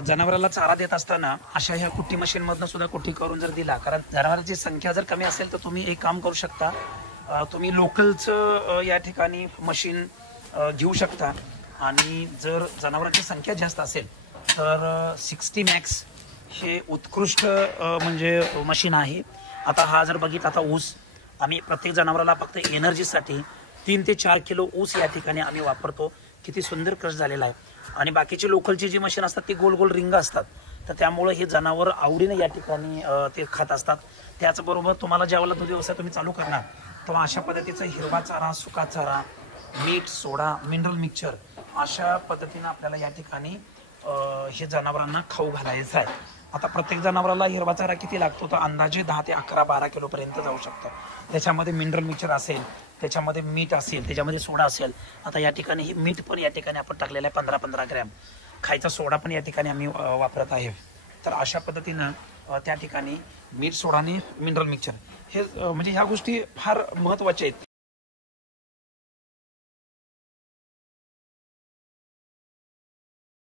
जनावराला चारा देत असताना अशा ह्या कुट्टी मशीन मधनं सुद्धा कुट्टी करून जर दिला, कारण जनावरांची संख्या जर कमी असेल तर तुम्ही एक काम करू शकता, तुम्ही लोकलचं या ठिकाणी मशीन घेऊ शकता. आणि जर जनावरांची संख्या जास्त असेल तर 60 मॅक्स हे उत्कृष्ट म्हणजे मशीन आहे. आता हा जर बघितला, आता ऊस आम्ही प्रत्येक जनावराला फक्त एनर्जीसाठी 3 ते 4 किलो ऊस या ठिकाणी आम्ही वापरतो. किती सुंदर क्रश झालेला आहे. आणि बाकीची लोकलची जी मशीन असतात ती गोल गोल रिंग असतात, तर त्यामुळे हे जनावर आवडीने या ठिकाणी ते खात असतात. त्याचबरोबर तुम्हाला ज्यावेळेला दूध व्यवसाय तुम्ही चालू करणार तेव्हा अशा पद्धतीचा हिरवा चारा, सुका चारा, मीठ, सोडा, मिनरल मिक्सचर अशा पद्धतीने आपल्याला या ठिकाणी हे जनावरांना खाऊ घालायचं आहे. आता प्रत्येक जनावराला हिरवा चारा किती लागतो तर अंदाजे 10 ते 11-12 किलो पर्यंत जाऊ शकतो. त्याच्यामध्ये मिनरल मिक्सचर असेल, त्याच्यामध्ये मीठ असेल, त्याच्यामध्ये सोडा असेल. आता या ठिकाणी हे मीठ पण या ठिकाणी आपण टाकलेलं आहे 15-15 ग्रॅम. खायचा सोडा पण या ठिकाणी आम्ही वापरत आहे. तर अशा पद्धतीनं त्या ठिकाणी मीठ, सोडा आणि मिनरल मिक्सचर हे म्हणजे ह्या गोष्टी फार महत्त्वाच्या आहेत.